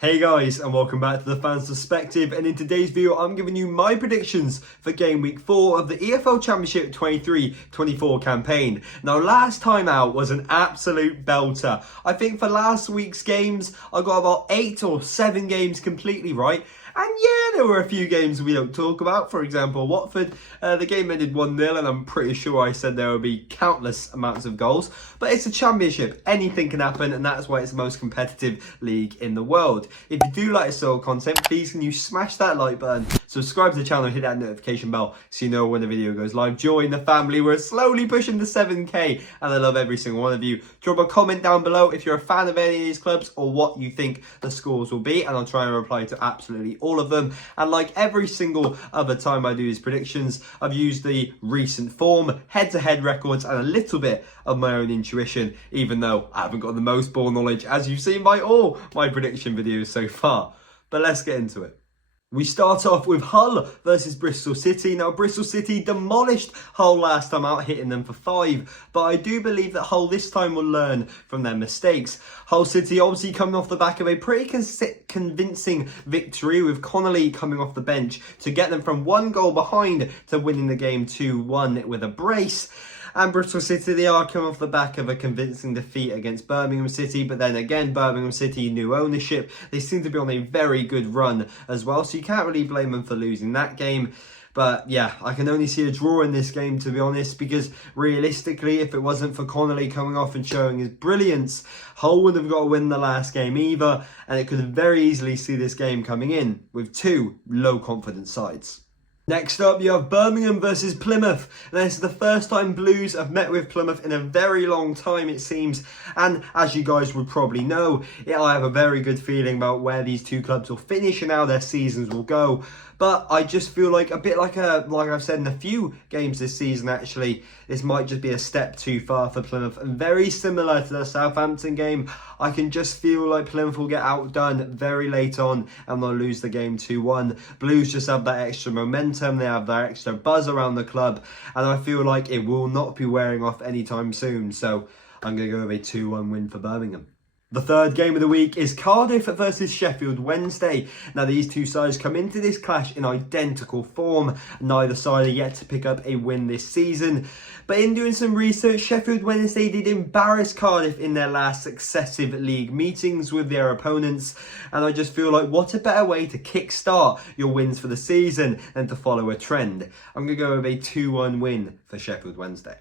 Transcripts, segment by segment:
Hey guys, and welcome back to the Fans Perspective, and in today's video I'm giving you my predictions for game week 4 of the EFL Championship 23-24 campaign. Now last time out was an absolute belter. I think for last week's games I got about 8 or 7 games completely right. And yeah, there were a few games we don't talk about. For example, Watford, the game ended 1-0 and I'm pretty sure I said there would be countless amounts of goals. But it's a championship, anything can happen, and that's why it's the most competitive league in the world. If you do like this sort of content, please can you smash that like button, subscribe to the channel, hit that notification bell so you know when the video goes live. Join the family, we're slowly pushing the 7k and I love every single one of you. Drop a comment down below if you're a fan of any of these clubs or what you think the scores will be, and I'll try and reply to absolutely all of them. And like every single other time I do these predictions, I've used the recent form, head-to-head records, and a little bit of my own intuition, even though I haven't got the most ball knowledge, as you've seen by all my prediction videos so far. But let's get into it. We start off with Hull versus Bristol City. Now, Bristol City demolished Hull last time out, hitting them for 5. But I do believe that Hull this time will learn from their mistakes. Hull City obviously coming off the back of a pretty convincing victory, with Connolly coming off the bench to get them from 1 goal behind to winning the game 2-1 with a brace. And Bristol City, they are coming off the back of a convincing defeat against Birmingham City. But then again, Birmingham City, new ownership. They seem to be on a very good run as well. So you can't really blame them for losing that game. But yeah, I can only see a draw in this game, to be honest, because realistically, if it wasn't for Connolly coming off and showing his brilliance, Hull wouldn't have got to win the last game either. And it could very easily see this game coming in with 2 low confidence sides. Next up, you have Birmingham versus Plymouth. Now, this is the first time Blues have met with Plymouth in a very long time, it seems. And as you guys would probably know, I have a very good feeling about where these two clubs will finish and how their seasons will go. But I just feel like a bit like I've said in a few games this season, actually, this might just be a step too far for Plymouth. And very similar to the Southampton game, I can just feel like Plymouth will get outdone very late on and they'll lose the game 2-1. Blues just have that extra momentum, they have that extra buzz around the club, and I feel like it will not be wearing off anytime soon. So I'm going to go with a 2-1 win for Birmingham. The third game of the week is Cardiff versus Sheffield Wednesday. Now, these two sides come into this clash in identical form. Neither side are yet to pick up a win this season. But in doing some research, Sheffield Wednesday did embarrass Cardiff in their last successive league meetings with their opponents. And I just feel like what a better way to kickstart your wins for the season than to follow a trend. I'm going to go with a 2-1 win for Sheffield Wednesday.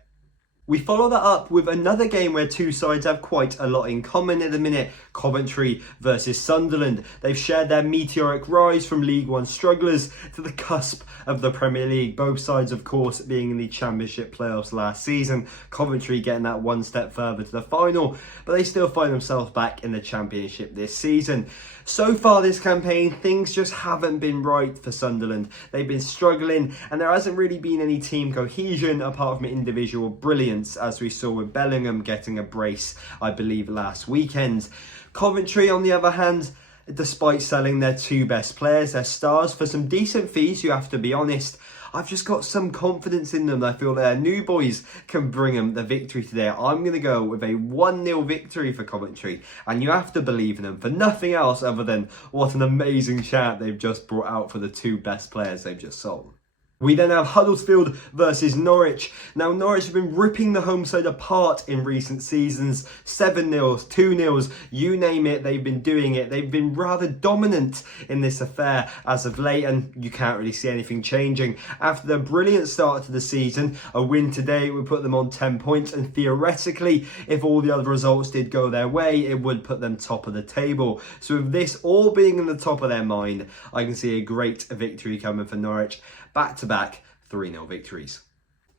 We follow that up with another game where two sides have quite a lot in common at the minute. Coventry versus Sunderland. They've shared their meteoric rise from League One strugglers to the cusp of the Premier League. Both sides, of course, being in the Championship playoffs last season. Coventry getting that one step further to the final, but they still find themselves back in the Championship this season. So far this campaign, things just haven't been right for Sunderland. They've been struggling and there hasn't really been any team cohesion apart from individual brilliance, as we saw with Bellingham getting a brace, I believe, last weekend. Coventry, on the other hand, despite selling their 2 best players, their stars, for some decent fees, you have to be honest, I've just got some confidence in them. I feel their new boys can bring them the victory today. I'm going to go with a 1-0 victory for Coventry. And you have to believe in them for nothing else other than what an amazing chant they've just brought out for the 2 best players they've just sold. We then have Huddersfield versus Norwich. Now, Norwich have been ripping the home side apart in recent seasons. 7-0s, 2-0s, you name it, they've been doing it. They've been rather dominant in this affair as of late, and you can't really see anything changing. After the brilliant start to the season, a win today would put them on 10 points, and theoretically, if all the other results did go their way, it would put them top of the table. So with this all being in the top of their mind, I can see a great victory coming for Norwich. Back-to-back 3-0 victories.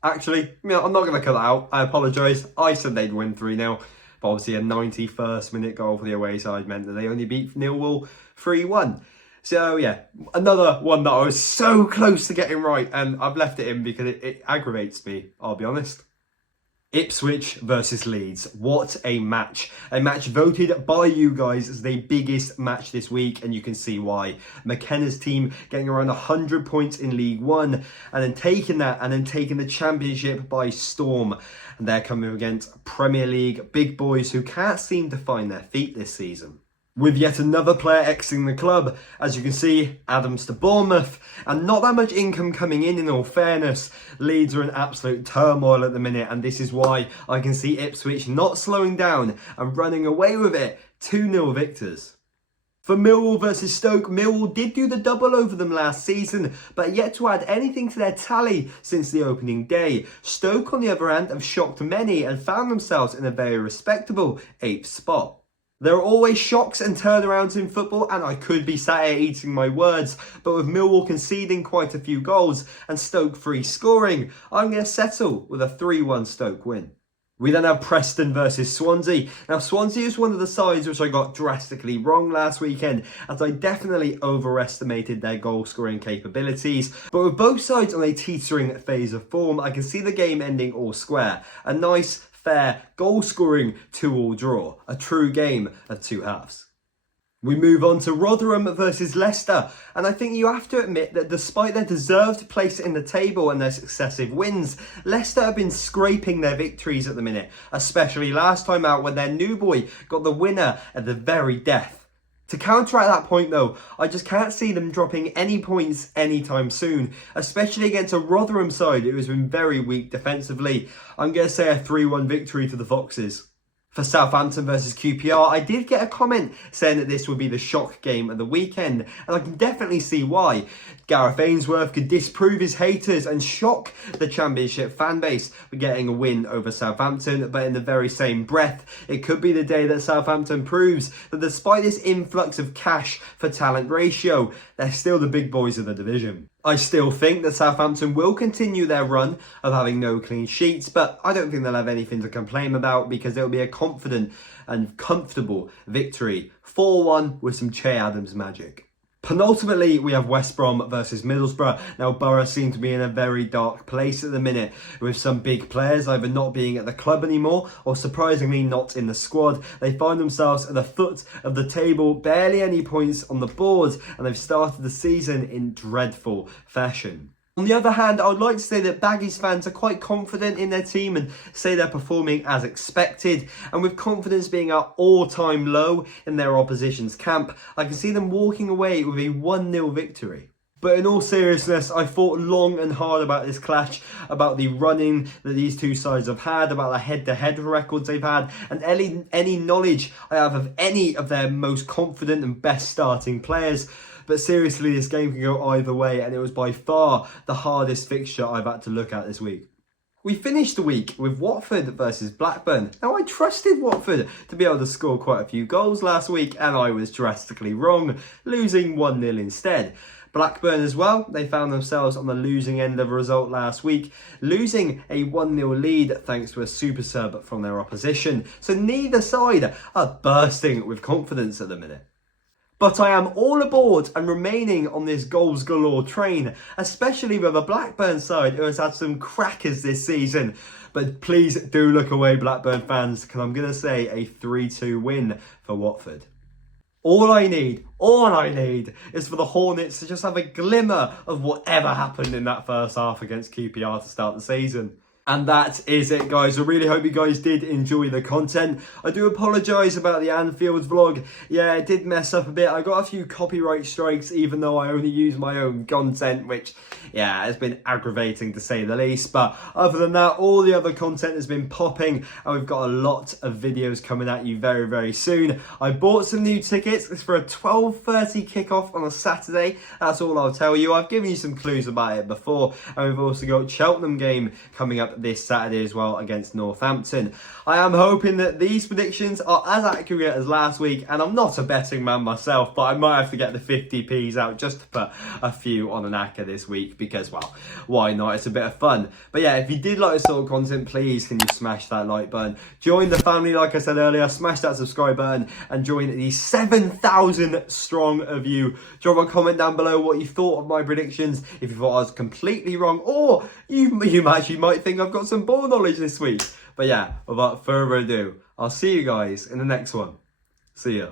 Actually, I'm not going to cut that out. I apologise. I said they'd win 3-0. But obviously a 91st minute goal for the away side meant that they only beat Millwall 3-1. So yeah, another one that I was so close to getting right, and I've left it in because it aggravates me, I'll be honest. Ipswich versus Leeds. What a match. A match voted by you guys as the biggest match this week, and you can see why. McKenna's team getting around 100 points in League One, and then taking that and then taking the Championship by storm. And they're coming against Premier League big boys who can't seem to find their feet this season. with yet another player exiting the club. As you can see, Adams to Bournemouth, and not that much income coming in all fairness. Leeds are in absolute turmoil at the minute, and this is why I can see Ipswich not slowing down and running away with it. 2-0 victors. For Millwall versus Stoke, Millwall did do the double over them last season, but yet to add anything to their tally since the opening day. Stoke, on the other hand, have shocked many and found themselves in a very respectable 8th spot. There are always shocks and turnarounds in football, and I could be sat here eating my words, but with Millwall conceding quite a few goals and Stoke free scoring, I'm going to settle with a 3-1 Stoke win. We then have Preston versus Swansea. Now, Swansea is one of the sides which I got drastically wrong last weekend, as I definitely overestimated their goal-scoring capabilities. But with both sides on a teetering phase of form, I can see the game ending all square. A nice, fair, goal-scoring 2-2 draw. A true game of two halves. We move on to Rotherham versus Leicester, and I think you have to admit that despite their deserved place in the table and their successive wins, Leicester have been scraping their victories at the minute, especially last time out when their new boy got the winner at the very death. To counteract that point though, I just can't see them dropping any points anytime soon, especially against a Rotherham side who has been very weak defensively. I'm going to say a 3-1 victory to the Foxes. For Southampton versus QPR, I did get a comment saying that this would be the shock game of the weekend, and I can definitely see why. Gareth Ainsworth could disprove his haters and shock the Championship fan base for getting a win over Southampton, but in the very same breath, it could be the day that Southampton proves that despite this influx of cash for talent ratio, they're still the big boys of the division. I still think that Southampton will continue their run of having no clean sheets, but I don't think they'll have anything to complain about because it'll be a confident and comfortable victory. 4-1 with some Che Adams magic. Penultimately, we have West Brom versus Middlesbrough. Now, Borough seem to be in a very dark place at the minute, with some big players either not being at the club anymore or surprisingly not in the squad. They find themselves at the foot of the table, barely any points on the board, and they've started the season in dreadful fashion. On the other hand, I would like to say that Baggies fans are quite confident in their team and say they're performing as expected. And with confidence being at all-time low in their opposition's camp, I can see them walking away with a 1-0 victory. But in all seriousness, I thought long and hard about this clash, about the running that these two sides have had, about the head-to-head records they've had, and any knowledge I have of any of their most confident and best starting players. But seriously, this game can go either way, and it was by far the hardest fixture I've had to look at this week. We finished the week with Watford versus Blackburn. Now, I trusted Watford to be able to score quite a few goals last week, and I was drastically wrong, losing 1-0 instead. Blackburn as well, they found themselves on the losing end of a result last week, losing a 1-0 lead thanks to a super sub from their opposition. So neither side are bursting with confidence at the minute. But I am all aboard and remaining on this goals galore train, especially with a Blackburn side who has had some crackers this season. But please do look away, Blackburn fans, because I'm going to say a 3-2 win for Watford. All I need is for the Hornets to just have a glimmer of whatever happened in that first half against QPR to start the season. And that is it, guys. I really hope you guys did enjoy the content. I do apologise about the Anfield vlog. Yeah, it did mess up a bit. I got a few copyright strikes, even though I only use my own content, which, yeah, has been aggravating to say the least. But other than that, all the other content has been popping, and we've got a lot of videos coming at you very, very soon. I bought some new tickets. It's for a 12:30 kickoff on a Saturday. That's all I'll tell you. I've given you some clues about it before. And we've also got Cheltenham game coming up this Saturday as well against Northampton. I am hoping that these predictions are as accurate as last week, and I'm not a betting man myself, but I might have to get the 50p's out just to put a few on an acca this week because, well, why not? It's a bit of fun. But yeah, if you did like this sort of content, please can you smash that like button, join the family like I said earlier, smash that subscribe button and join the 7,000 strong of you. Drop a comment down below what you thought of my predictions, if you thought I was completely wrong, or you actually might think I've got some ball knowledge this week. But yeah, without further ado, I'll see you guys in the next one. See ya.